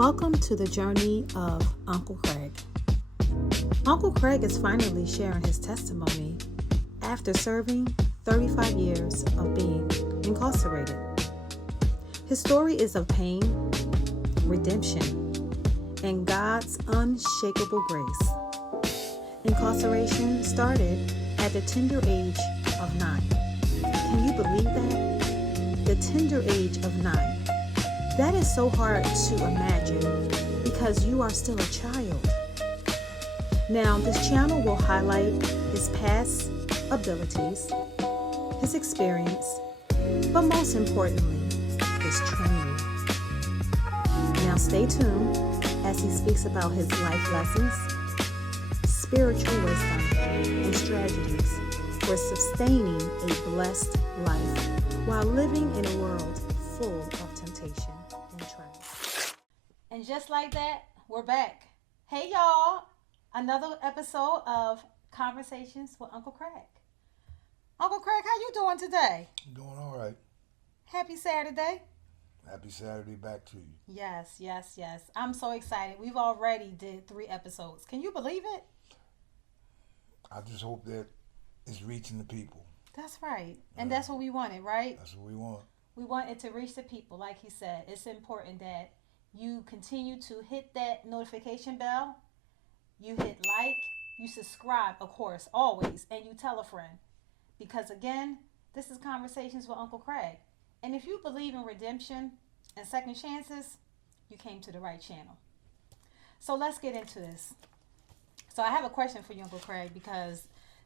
Welcome to the journey of Uncle Craig. Uncle Craig is finally sharing his testimony after serving 35 years of being incarcerated. His story is of pain, redemption, and God's unshakable grace. Incarceration started at the tender age of 9. Can you believe that? The tender age of 9. That is so hard to imagine because you are still a child. Now, this channel will highlight his past abilities, his experience, but most importantly, his training. Now, stay tuned as he speaks about his life lessons, spiritual wisdom, and strategies for sustaining a blessed life while living in a world full of temptation and trials. And just like that, we're back. Hey y'all, another episode of Conversations with Uncle Craig. Uncle Craig, how you doing today? I'm doing all right. Happy Saturday. Happy Saturday back to you. Yes. I'm so excited. We've already did 3 episodes. Can you believe it? I just hope that it's reaching the people. That's right. And that's what we wanted, right? That's what we want. We want it to reach the people. Like he said, it's important that you continue to hit that notification bell. You hit like, you subscribe, of course, always, and you tell a friend. Because again, this is Conversations with Uncle Craig. And if you believe in redemption and second chances, you came to the right channel. So let's get into this. So I have a question for you, Uncle Craig, because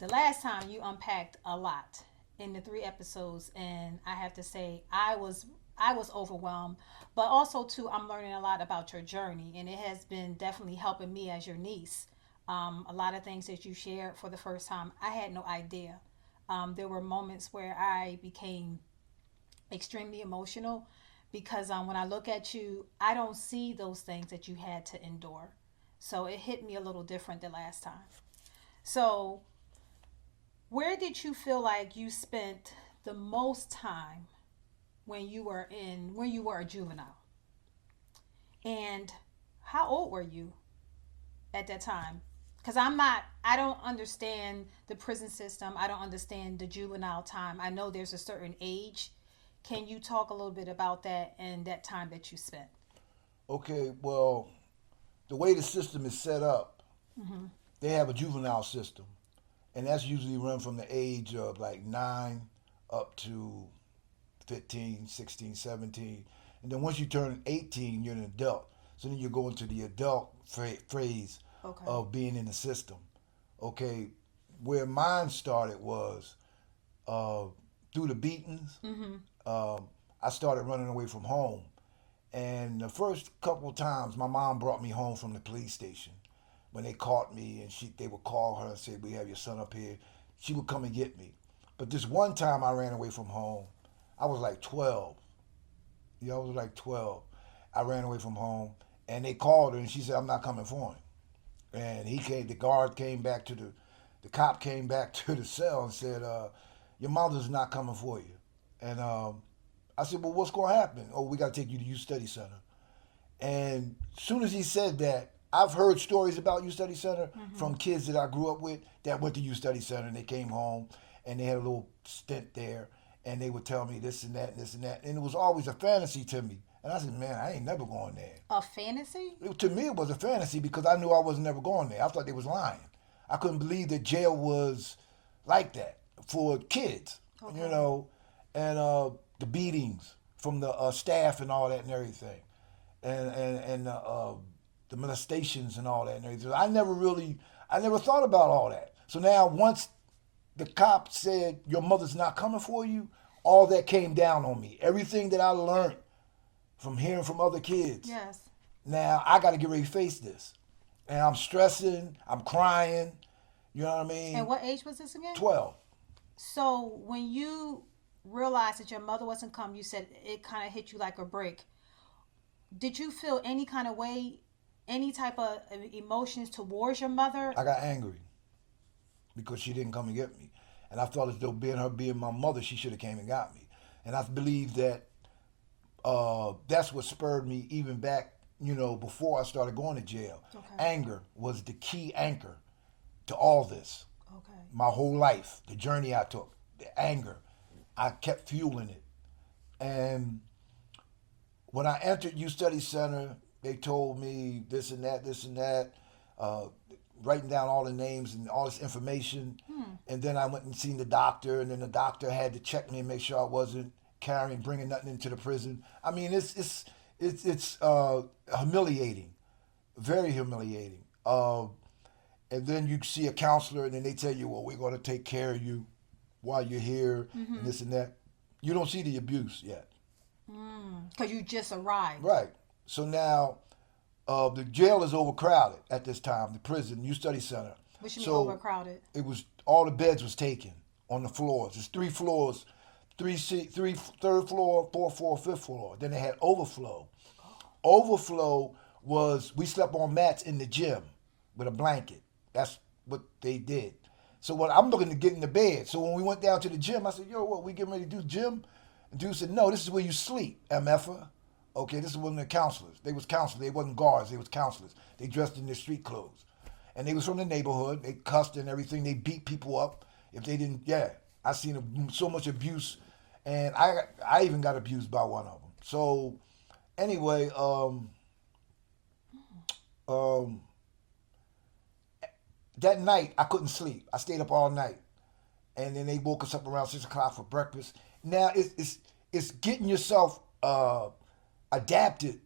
the last time you unpacked a lot in the 3 episodes, and I have to say I was overwhelmed, but also too I'm learning a lot about your journey, and it has been definitely helping me as your niece. A lot of things that you shared for the first time, I had no idea. There were moments where I became extremely emotional because when I look at you, I don't see those things that you had to endure. So it hit me a little different the last time. So where did you feel like you spent the most time when you were a juvenile? And how old were you at that time? Because I don't understand the prison system. I don't understand the juvenile time. I know there's a certain age. Can you talk a little bit about that and that time that you spent? Okay, well, the way the system is set up, they have a juvenile system. And that's usually run from the age of like 9 up to 15, 16, 17. And then once you turn 18, you're an adult. So then you go into the adult phase of being in the system. Okay, where mine started was through the beatings. I started running away from home. And the first couple of times, my mom brought me home from the police station. When they caught me, and they would call her and say, "We have your son up here." She would come and get me. But this one time I ran away from home, I was like 12. Yeah, I was like 12. I ran away from home, and they called her, and she said, "I'm not coming for him." And the guard came back the cop came back to the cell and said, "Your mother's not coming for you." And I said, "Well, what's going to happen?" "Oh, we got to take you to Youth Study Center." And as soon as he said that, I've heard stories about Youth Study Center from kids that I grew up with that went to Youth Study Center, and they came home and they had a little stint there, and they would tell me this and that and this and that. And it was always a fantasy to me. And I said, "Man, I ain't never going there." A fantasy? To me, it was a fantasy because I knew I was never going there. I thought they was lying. I couldn't believe that jail was like that for kids, you know, and the beatings from the staff and all that and everything, and the molestations and all that and everything. I never thought about all that. So now once the cop said, "Your mother's not coming for you," all that came down on me. Everything that I learned from hearing from other kids. Yes. Now I got to get ready to face this. And I'm stressing, I'm crying, you know what I mean? And what age was this again? 12. So when you realized that your mother wasn't coming, you said it kind of hit you like a brick. Did you feel any kind of way, any type of emotions towards your mother? I got angry because she didn't come and get me. And I felt as though being my mother, she should have came and got me. And I believe that that's what spurred me even back before I started going to jail. Okay. Anger was the key anchor to all this. Okay. My whole life, the journey I took, the anger, I kept fueling it. And when I entered Youth Study Center, they told me this and that, uh, writing down all the names and all this information. And then I went and seen the doctor, and then the doctor had to check me and make sure I wasn't bringing nothing into the prison. I mean, it's humiliating, very humiliating. And then you see a counselor, and then they tell you, well, we're going to take care of you while you're here, and this and that. You don't see the abuse yet. Because you just arrived. Right. So now the jail is overcrowded at this time, the prison, Youth Study Center. What you mean overcrowded? It was, all the beds was taken on the floors. There's 3 floors, third floor, fourth floor, fifth floor. Then they had overflow. Overflow was, we slept on mats in the gym with a blanket. That's what they did. So what I'm looking to get in the bed. So when we went down to the gym, I said, yo, what, we getting ready to do gym? And dude said, no, this is where you sleep, MFer. Okay, this is one of the counselors. They was counselors. They wasn't guards. They was counselors. They dressed in their street clothes. And they was from the neighborhood. They cussed and everything. They beat people up if they didn't, I seen so much abuse. And I even got abused by one of them. So anyway, that night I couldn't sleep. I stayed up all night. And then they woke us up around 6 o'clock for breakfast. Now it's getting yourself adapted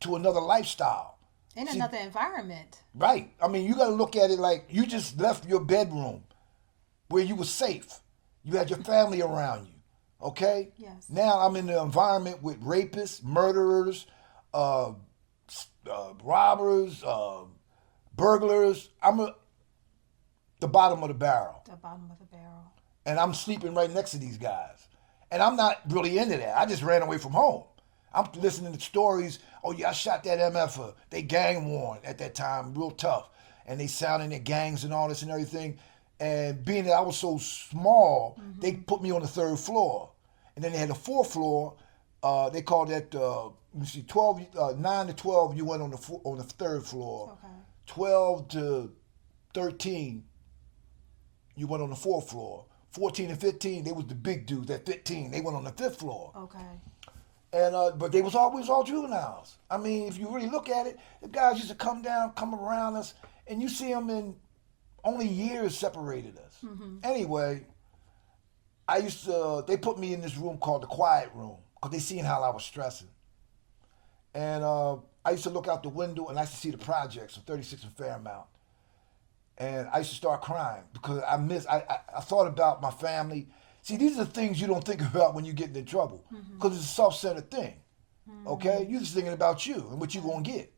to another lifestyle. In another environment. Right. I mean, you got to look at it like you just left your bedroom where you were safe. You had your family around you. Okay? Yes. Now I'm in an environment with rapists, murderers, robbers, burglars. I'm the bottom of the barrel. The bottom of the barrel. And I'm sleeping right next to these guys. And I'm not really into that. I just ran away from home. I'm listening to stories. Oh, yeah, I shot that MFer. They gang warned at that time, real tough. And they sounding their gangs and all this and everything. And being that I was so small, they put me on the 3rd floor. And then they had the 4th floor. They called that, 9 to 12, you went on the 3rd floor. Okay. 12 to 13, you went on the 4th floor. 14 and 15, they was the big dudes. At 15, they went on the 5th floor. Okay. And but they was always all juveniles. I mean, if you really look at it, the guys used to come around us, and you see them in only years separated us. Anyway, they put me in this room called the quiet room because they seen how I was stressing. And I used to look out the window and I used to see the projects of 36 and Fairmount. And I used to start crying because I thought about my family. See, these are the things you don't think about when you get into trouble because it's a self-centered thing, okay? You're just thinking about you and what you're going to get.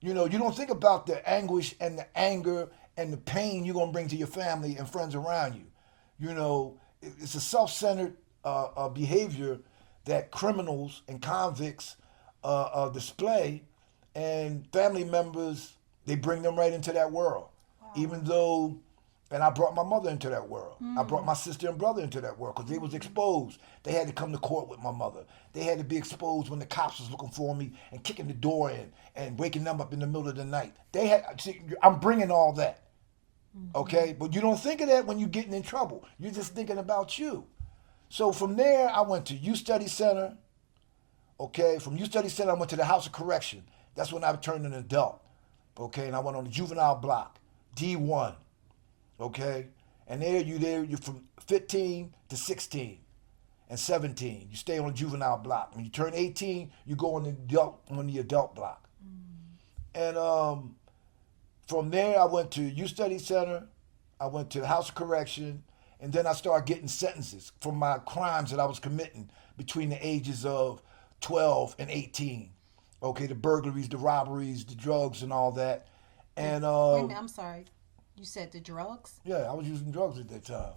You don't think about the anguish and the anger and the pain you're going to bring to your family and friends around you. It's a self-centered behavior that criminals and convicts display, and family members, they bring them right into that world. Wow. Even though, and I brought my mother into that world. I brought my sister and brother into that world because they was exposed. They had to come to court with my mother. They had to be exposed when the cops was looking for me and kicking the door in and waking them up in the middle of the night. I'm bringing all that, okay? But you don't think of that when you're getting in trouble. You're just thinking about you. So from there, I went to Youth Study Center. Okay, from Youth Study Center, I went to the House of Correction. That's when I turned an adult. Okay, and I went on the juvenile block, D1. Okay, and you're from 15 to 16 and 17. You stay on the juvenile block. When you turn 18, you go on the adult block. And from there, I went to Youth Study Center. I went to the House of Correction, and then I started getting sentences from my crimes that I was committing between the ages of 12 and 18. Okay, the burglaries, the robberies, the drugs, and all that. And wait a minute, I'm sorry. You said the drugs? Yeah, I was using drugs at that time.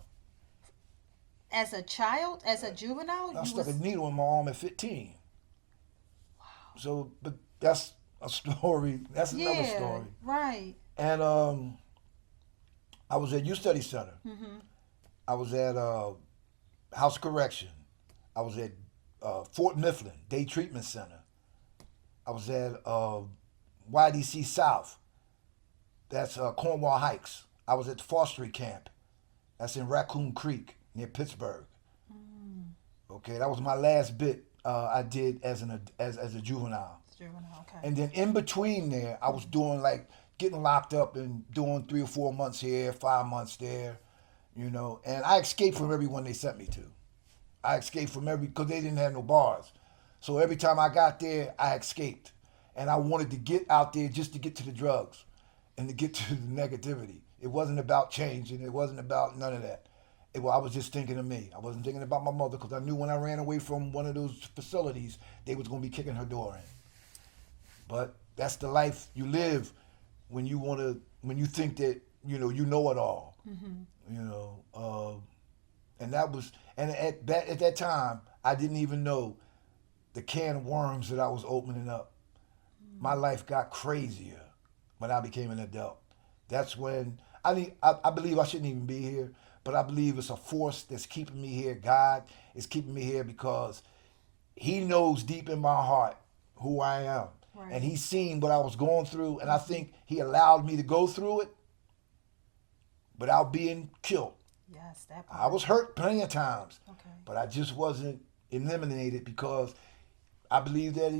As a child, as a juvenile, I stuck a needle in my arm at 15. Wow. So, but that's a story. That's another story. Right. And I was at Youth Study Center. I was at House of Correction. I was at Fort Mifflin Day Treatment Center. I was at YDC South. That's Cornwall Heights. I was at the Fostery Camp. That's in Raccoon Creek near Pittsburgh. Okay, that was my last bit I did as a juvenile. Juvenile, okay. And then in between there, I was doing like getting locked up and doing 3 or 4 months here, 5 months there, you know. And I escaped from everyone they sent me to. I escaped from because they didn't have no bars. So every time I got there, I escaped. And I wanted to get out there just to get to the drugs and to get to the negativity. It wasn't about changing. It wasn't about none of that. I was just thinking of me. I wasn't thinking about my mother because I knew when I ran away from one of those facilities, they was going to be kicking her door in. But that's the life you live when you think that, you know it all. Mm-hmm. You know, and at that time, I didn't even know the can of worms that I was opening up. Mm-hmm. My life got crazier when I became an adult. That's when I believe I shouldn't even be here, but I believe it's a force that's keeping me here. God is keeping me here because he knows deep in my heart who I am. Right. And he's seen what I was going through, and I think he allowed me to go through it without being killed. Yes, that part. I was hurt plenty of times, okay, but I just wasn't eliminated because I believe that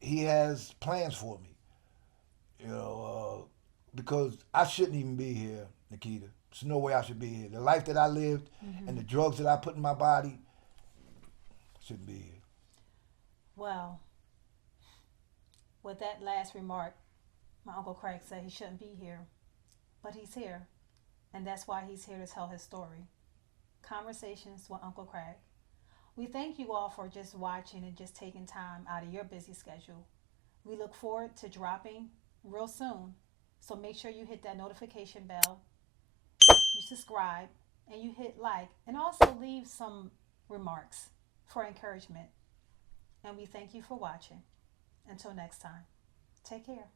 he has plans for me. Because I shouldn't even be here, Nikita. There's no way I should be here. The life that I lived and the drugs that I put in my body, shouldn't be here. Well, with that last remark, my Uncle Craig said he shouldn't be here, but he's here, and that's why he's here to tell his story. Conversations with Uncle Craig. We thank you all for just watching and just taking time out of your busy schedule. We look forward to dropping real soon, so make sure you hit that notification bell, you subscribe, and you hit like, and also leave some remarks for encouragement. And we thank you for watching. Until next time, take care.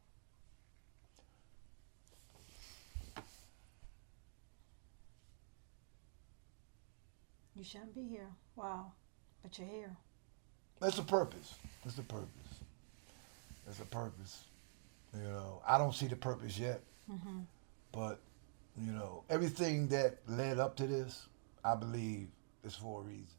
You shouldn't be here. Wow. But you're here. That's a purpose. That's a purpose. That's a purpose. I don't see the purpose yet. Mm-hmm. But, everything that led up to this, I believe is for a reason.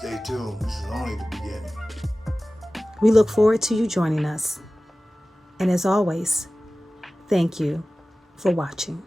Stay tuned. This is only the beginning. We look forward to you joining us. And as always, thank you for watching.